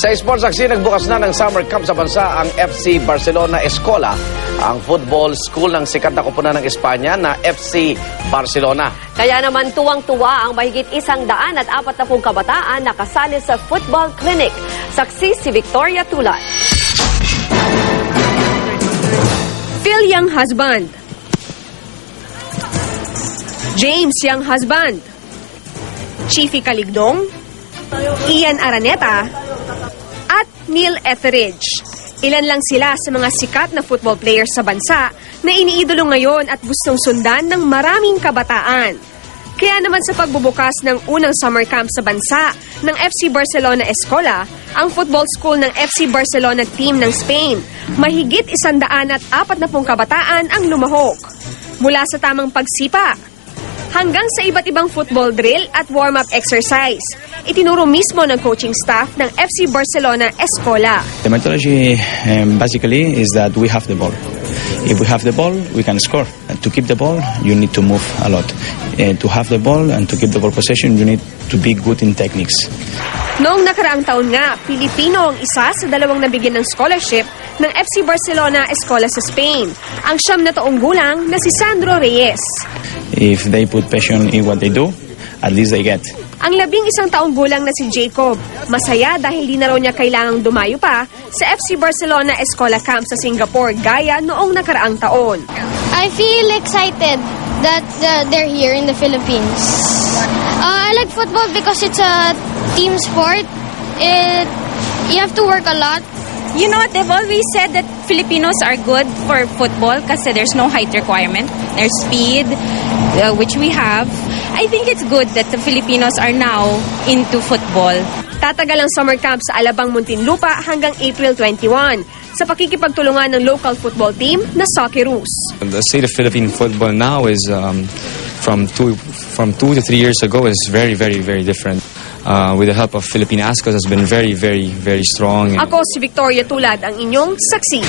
Sa sports action, nagbukas na ng summer camp sa bansa ang FC Barcelona Escola, ang football school ng sikat na koponan ng Espanya na FC Barcelona. Kaya naman tuwang-tuwa ang mahigit 140 kabataan na kasali sa football clinic. Saksi si Victoria Tulad. Phil Young Husband, James Young Husband, Chiefy Caligdong, Ian Araneta, at Neil Etheridge. Ilan lang sila sa mga sikat na football players sa bansa na iniidolo ngayon at gustong sundan ng maraming kabataan. Kaya naman sa pagbubukas ng unang summer camp sa bansa ng FC Barcelona Escola, ang football school ng FC Barcelona team ng Spain, mahigit 140 kabataan ang lumahok. Mula sa tamang pagsipa, hanggang sa iba't ibang football drill at warm-up exercise, itinuro mismo ng coaching staff ng FC Barcelona Escola. The methodology basically is that we have the ball. If we have the ball, we can score. And to keep the ball, you need to move a lot. To have the ball and to keep the ball possession, you need to be good in techniques. Noong nakaraang taon nga, Pilipino ang isa sa dalawang nabigyan ng scholarship ng FC Barcelona Escola sa Spain, ang 9 na taong gulang na si Sandro Reyes. If they put passion in what they do, at least they get. Ang 11 taong gulang na si Jacob, masaya dahil di na raw niya kailangang dumayo pa sa FC Barcelona Escola Camp sa Singapore gaya noong nakaraang taon. I feel excited that they're here in the Philippines. I like football because it's a team sport. You have to work a lot. You know, they've always said that Filipinos are good for football kasi there's no height requirement. There's speed, which we have. I think it's good that the Filipinos are now into football. Tatagal ang summer camp sa Alabang, Muntinlupa hanggang April 21 sa pakikipagtulungan ng local football team na Socceroos. The state of Philippine football now is from 2 to 3 years ago is very, very, very different. With the help of Philippine ASCOS has been very, very, very strong. Ako si Victoria Tulad, ang inyong saksi.